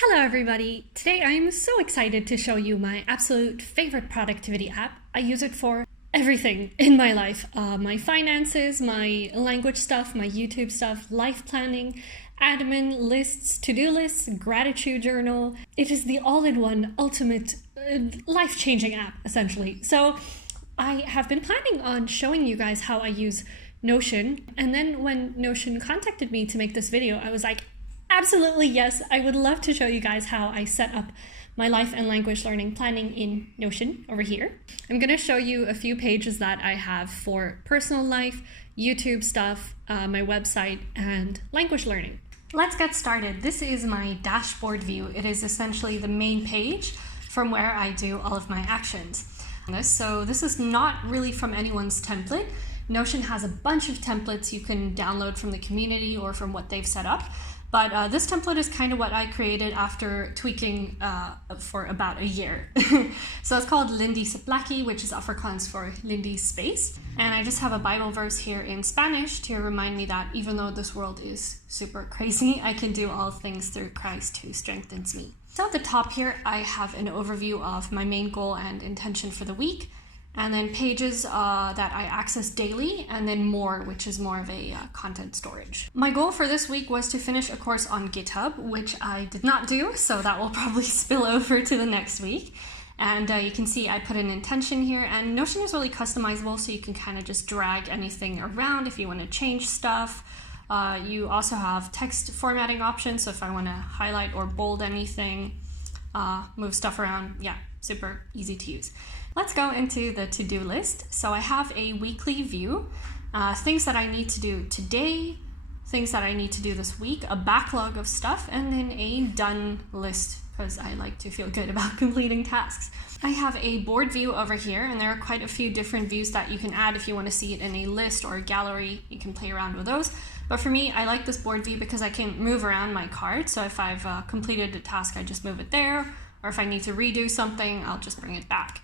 Hello everybody! Today I'm so excited to show you my absolute favorite productivity app. I use it for everything in my life. My finances, my language stuff, my YouTube stuff, life planning, admin, lists, to-do lists, gratitude journal. It is the all-in-one ultimate life-changing app, essentially. So I have been planning on showing you guys how I use Notion, and then when Notion contacted me to make this video, I was like, absolutely yes, I would love to show you guys how I set up my life and language learning planning in Notion over here. I'm going to show you a few pages that I have for personal life, YouTube stuff, my website, and language learning. Let's get started. This is my dashboard view. It is essentially the main page from where I do all of my actions. So this is not really from anyone's template. Notion has a bunch of templates you can download from the community or from what they've set up. But this template is kind of what I created after tweaking for about a year. So it's called Lindy Siplaki, which is Afrikaans for Lindy's space. And I just have a Bible verse here in Spanish to remind me that even though this world is super crazy, I can do all things through Christ who strengthens me. So at the top here, I have an overview of my main goal and intention for the week, and then pages that I access daily, and then more, which is more of a content storage. My goal for this week was to finish a course on GitHub, which I did not do, so that will probably spill over to the next week. And you can see I put an intention here, and Notion is really customizable, so you can kind of just drag anything around if you want to change stuff. You also have text formatting options, so if I want to highlight or bold anything, move stuff around, yeah, super easy to use. Let's go into the to-do list. So I have a weekly view, things that I need to do today, things that I need to do this week, a backlog of stuff, and then a done list, because I like to feel good about completing tasks. I have a board view over here, and there are quite a few different views that you can add if you want to see it in a list or a gallery. You can play around with those. But for me, I like this board view because I can move around my card. So if I've completed a task, I just move it there. Or if I need to redo something, I'll just bring it back.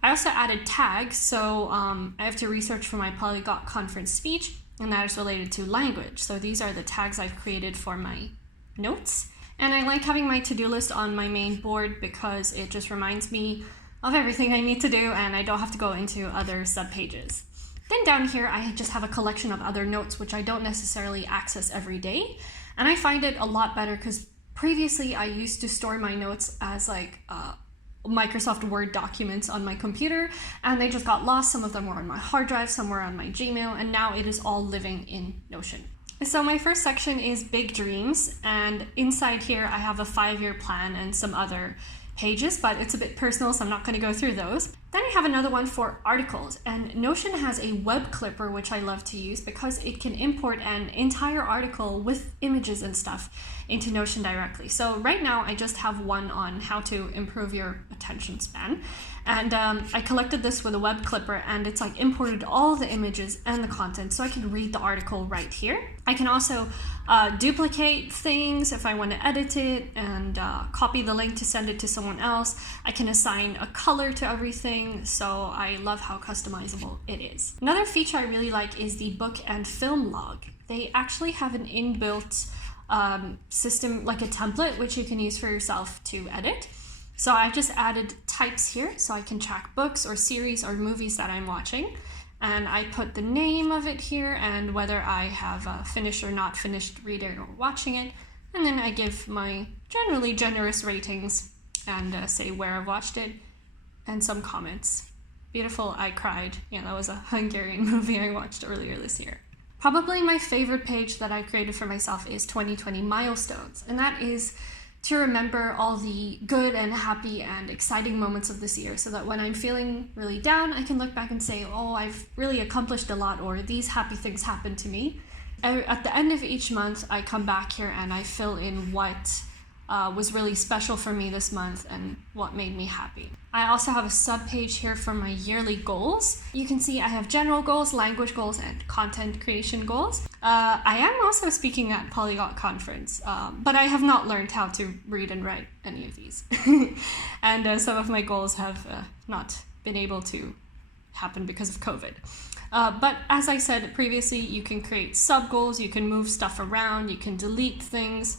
I also added tags, so I have to research for my Polyglot conference speech, and that is related to language. So these are the tags I've created for my notes. And I like having my to-do list on my main board because it just reminds me of everything I need to do, and I don't have to go into other subpages. Then down here, I just have a collection of other notes, which I don't necessarily access every day. And I find it a lot better because previously I used to store my notes as like Microsoft Word documents on my computer, and they just got lost. Some of them were on my hard drive, some were on my Gmail, and now it is all living in Notion. So my first section is Big Dreams, and inside here I have a 5-year plan and some other pages, but it's a bit personal, so I'm not going to go through those. Then I have another one for articles, and Notion has a web clipper, which I love to use because it can import an entire article with images and stuff into Notion directly. So right now I just have one on how to improve your attention span, and I collected this with a web clipper, and it's like imported all the images and the content, so I can read the article right here. I can also duplicate things if I want to edit it, and copy the link to send it to someone else. I can assign a color to everything, so I love how customizable it is. Another feature I really like is the book and film log. They actually have an inbuilt system, like a template, which you can use for yourself to edit. So I just added types here so I can track books or series or movies that I'm watching. And I put the name of it here and whether I have finished or not finished reading or watching it. And then I give my generally generous ratings and say where I've watched it and some comments. Beautiful, I cried. Yeah, that was a Hungarian movie I watched earlier this year. Probably my favorite page that I created for myself is 2020 milestones. And that is to remember all the good and happy and exciting moments of this year, so that when I'm feeling really down, I can look back and say, oh, I've really accomplished a lot, or these happy things happened to me. At the end of each month, I come back here and I fill in what was really special for me this month and what made me happy. I also have a sub-page here for my yearly goals. You can see I have general goals, language goals, and content creation goals. I am also speaking at Polyglot Conference, but I have not learned how to read and write any of these. And some of my goals have not been able to happen because of COVID. But as I said previously, you can create sub-goals, you can move stuff around, you can delete things.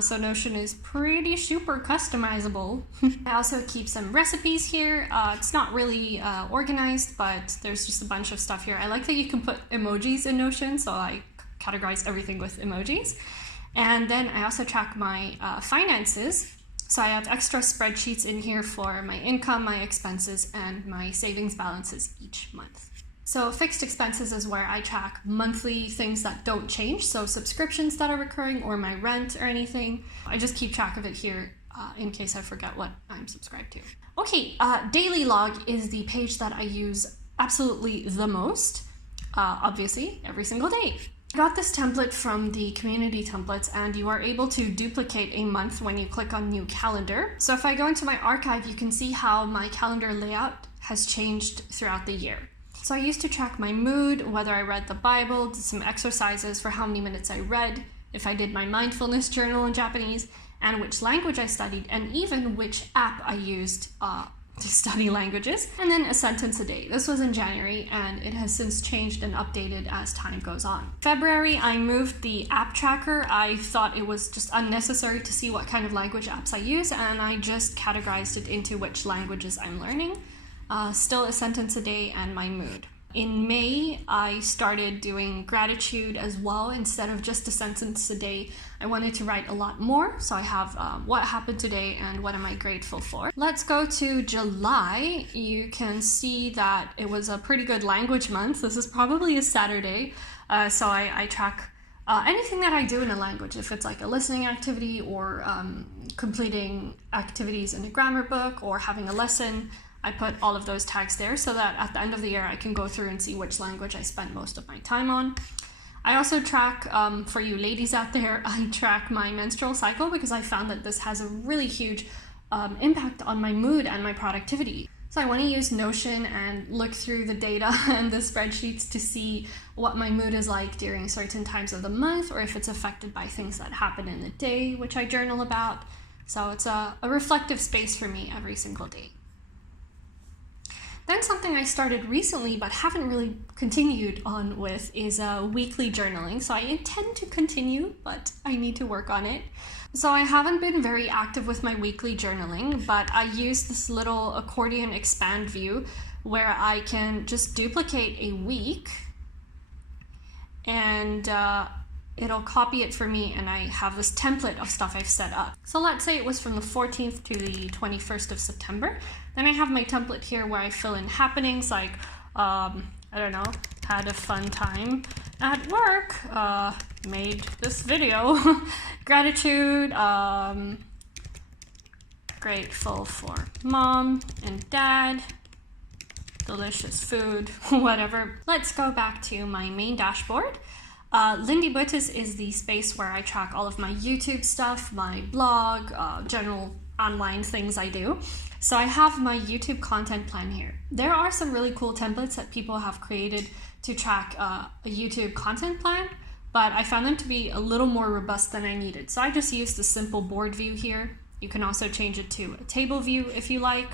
So Notion is pretty super customizable. I also keep some recipes here. It's not really organized, but there's just a bunch of stuff here. I like that you can put emojis in Notion, so I categorize everything with emojis. And then I also track my finances. So I have extra spreadsheets in here for my income, my expenses, and my savings balances each month. So fixed expenses is where I track monthly things that don't change. So subscriptions that are recurring or my rent or anything. I just keep track of it here in case I forget what I'm subscribed to. Okay, daily log is the page that I use absolutely the most, obviously every single day. I got this template from the community templates, and you are able to duplicate a month when you click on new calendar. So if I go into my archive, you can see how my calendar layout has changed throughout the year. So I used to track my mood, whether I read the Bible, did some exercises for how many minutes I read, if I did my mindfulness journal in Japanese, and which language I studied, and even which app I used to study languages, and then a sentence a day. This was in January, and it has since changed and updated as time goes on. February, I moved the app tracker. I thought it was just unnecessary to see what kind of language apps I use, and I just categorized it into which languages I'm learning. Still a sentence a day and my mood. In May, I started doing gratitude as well. Instead of just a sentence a day, I wanted to write a lot more. So I have what happened today and what am I grateful for. Let's go to July. You can see that it was a pretty good language month. This is probably a Saturday. So I track anything that I do in a language. If it's like a listening activity or completing activities in a grammar book or having a lesson, I put all of those tags there so that at the end of the year I can go through and see which language I spent most of my time on. I also track, for you ladies out there, I track my menstrual cycle because I found that this has a really huge impact on my mood and my productivity. So I want to use Notion and look through the data and the spreadsheets to see what my mood is like during certain times of the month, or if it's affected by things that happen in the day, which I journal about. So it's a reflective space for me every single day. Then something I started recently but haven't really continued on with is weekly journaling. So I intend to continue, but I need to work on it. So I haven't been very active with my weekly journaling, but I use this little accordion expand view where I can just duplicate a week and it'll copy it for me, and I have this template of stuff I've set up. So let's say it was from the 14th to the 21st of September. Then I have my template here where I fill in happenings like, I don't know, had a fun time at work, made this video, gratitude, grateful for mom and dad, delicious food, whatever. Let's go back to my main dashboard. Lindy Buttes is the space where I track all of my YouTube stuff, my blog, general online things I do. So I have my YouTube content plan here. There are some really cool templates that people have created to track a YouTube content plan, but I found them to be a little more robust than I needed. So I just used the simple board view here. You can also change it to a table view if you like.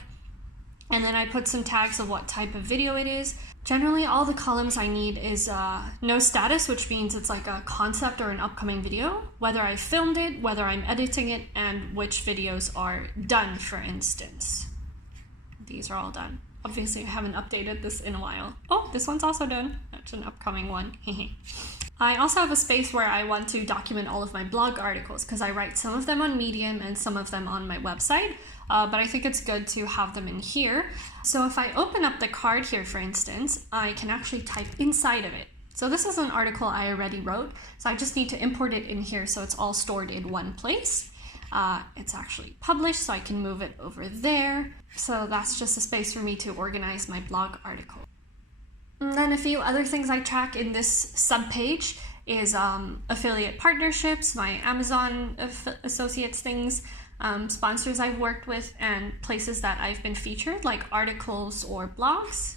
And then I put some tags of what type of video it is. Generally, all the columns I need is no status, which means it's like a concept or an upcoming video, whether I filmed it, whether I'm editing it, and which videos are done, for instance. These are all done. Obviously, I haven't updated this in a while. Oh, this one's also done. That's an upcoming one. I also have a space where I want to document all of my blog articles because I write some of them on Medium and some of them on my website. But I think it's good to have them in here. So if I open up the card here, for instance, I can actually type inside of it. So this is an article I already wrote, so I just need to import it in here so it's all stored in one place. It's actually published, so I can move it over there. So that's just a space for me to organize my blog article. And then a few other things I track in this subpage is affiliate partnerships, my Amazon associates things, sponsors I've worked with, and places that I've been featured, like articles or blogs.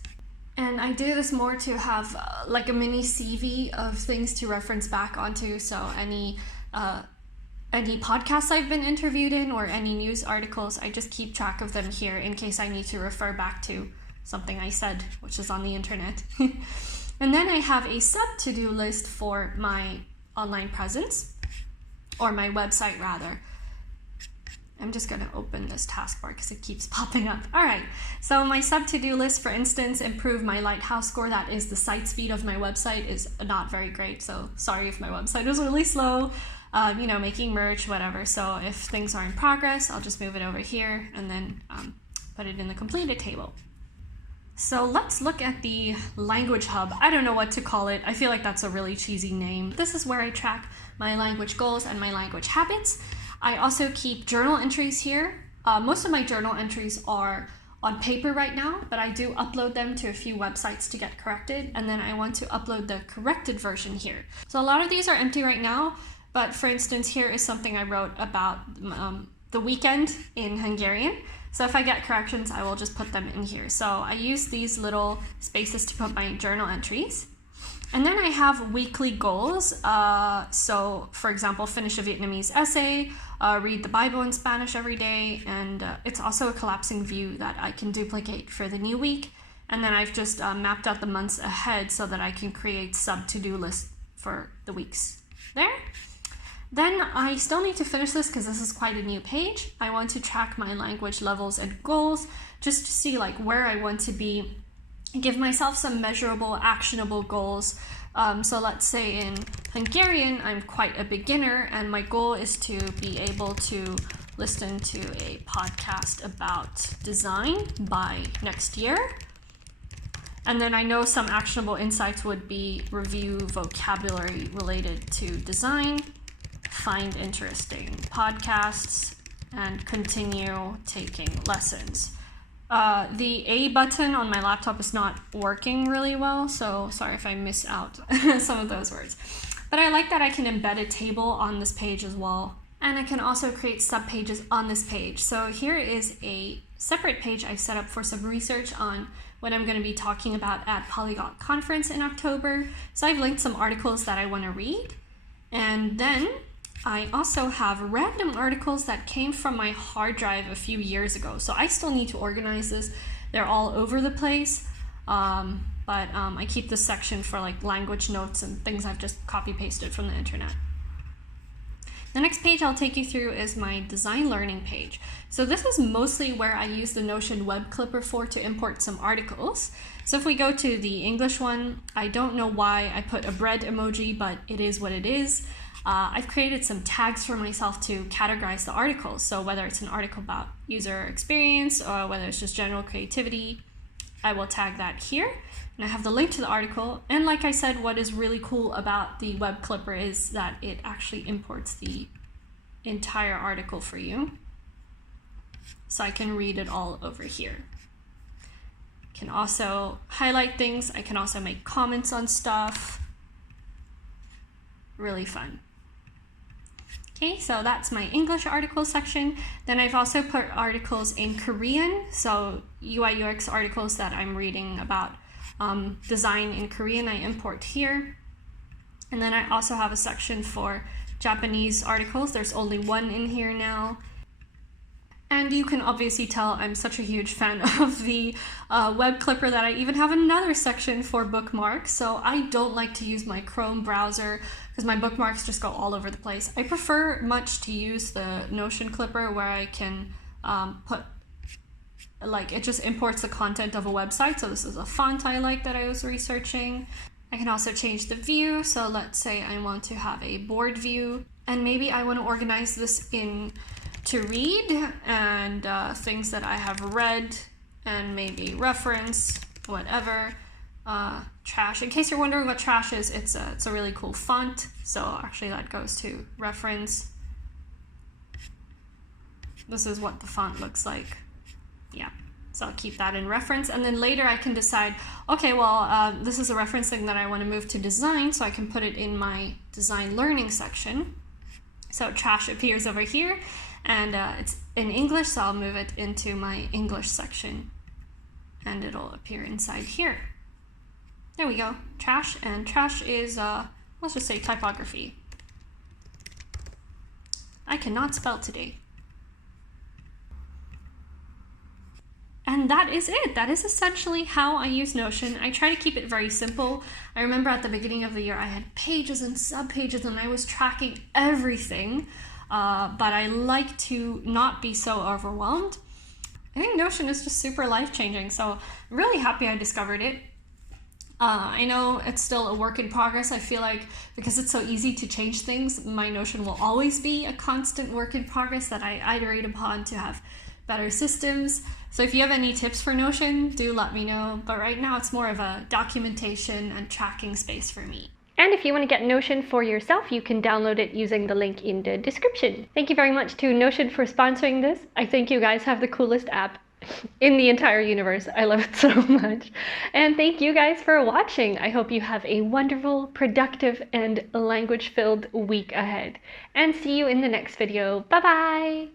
And I do this more to have like a mini CV of things to reference back onto. So any podcasts I've been interviewed in or any news articles, I just keep track of them here in case I need to refer back to something I said, which is on the internet. And then I have a sub to-do list for my online presence. or my website rather. I'm just going to open this taskbar because it keeps popping up. All right, so my sub-to-do list, for instance, improve my Lighthouse score. That is the site speed of my website is not very great. So sorry if my website is really slow, you know, making merch, whatever. So if things are in progress, I'll just move it over here and then put it in the completed table. So let's look at the language hub. I don't know what to call it. I feel like that's a really cheesy name. This is where I track my language goals and my language habits. I also keep journal entries here. Most of my journal entries are on paper right now, but I do upload them to a few websites to get corrected, and then I want to upload the corrected version here. So a lot of these are empty right now, but for instance, here is something I wrote about the weekend in Hungarian. So if I get corrections, I will just put them in here. So I use these little spaces to put my journal entries. And then I have weekly goals. So for example, finish a Vietnamese essay, read the Bible in Spanish every day, and it's also a collapsing view that I can duplicate for the new week. And then I've just mapped out the months ahead so that I can create sub-to-do lists for the weeks there. Then I still need to finish this because this is quite a new page. I want to track my language levels and goals just to see like where I want to be, give myself some measurable, actionable goals. So let's say in Hungarian, I'm quite a beginner and my goal is to be able to listen to a podcast about design by next year. And then I know some actionable insights would be review vocabulary related to design, find interesting podcasts, and continue taking lessons. The A button on my laptop is not working really well, so sorry if I miss out some of those words. But I like that I can embed a table on this page as well. And I can also create subpages on this page. So here is a separate page I set up for some research on what I'm going to be talking about at Polyglot Conference in October. So I've linked some articles that I want to read. And then I also have random articles that came from my hard drive a few years ago. So I still need to organize this. They're all over the place. But I keep this section for like language notes and things I've just copy pasted from the internet. The next page I'll take you through is my design learning page. So this is mostly where I use the Notion web clipper for to import some articles. So if we go to the English one, I don't know why I put a bread emoji, but it is what it is. I've created some tags for myself to categorize the articles. So whether it's an article about user experience or whether it's just general creativity, I will tag that here. And I have the link to the article. And like I said, what is really cool about the web clipper is that it actually imports the entire article for you. So I can read it all over here. I can also highlight things. I can also make comments on stuff. Really fun. Okay, so that's my English article section. Then I've also put articles in Korean. So UI UX articles that I'm reading about design in Korean, I import here. And then I also have a section for Japanese articles. There's only one in here now. And you can obviously tell I'm such a huge fan of the web clipper that I even have another section for bookmarks. So I don't like to use my Chrome browser because my bookmarks just go all over the place. I prefer much to use the Notion clipper where I can put, like, it just imports the content of a website. So this is a font I like that I was researching. I can also change the view. So let's say I want to have a board view and maybe I want to organize this in to read and things that I have read and maybe reference, whatever. Trash. In case you're wondering what trash is, it's a really cool font. So actually that goes to reference. This is what the font looks like. Yeah, so I'll keep that in reference. And then later I can decide, okay, well, this is a reference thing that I want to move to design, so I can put it in my design learning section. So trash appears over here. And it's in English, so I'll move it into my English section and it'll appear inside here. There we go, trash, and trash is, let's just say typography. I cannot spell today. And And that is it. That is essentially how I use Notion. I try to keep it very simple. I remember at the beginning of the year I had pages and subpages and I was tracking everything, but I like to not be so overwhelmed. I think Notion is just super life-changing, so I'm really happy I discovered it. I know it's still a work in progress. I feel like because it's so easy to change things, my Notion will always be a constant work in progress that I iterate upon to have better systems. So if you have any tips for Notion, do let me know. But right now it's more of a documentation and tracking space for me. And if you want to get Notion for yourself, you can download it using the link in the description. Thank you very much to Notion for sponsoring this. I think you guys have the coolest app in the entire universe. I love it so much. And thank you guys for watching. I hope you have a wonderful, productive, and language-filled week ahead. And see you in the next video. Bye-bye!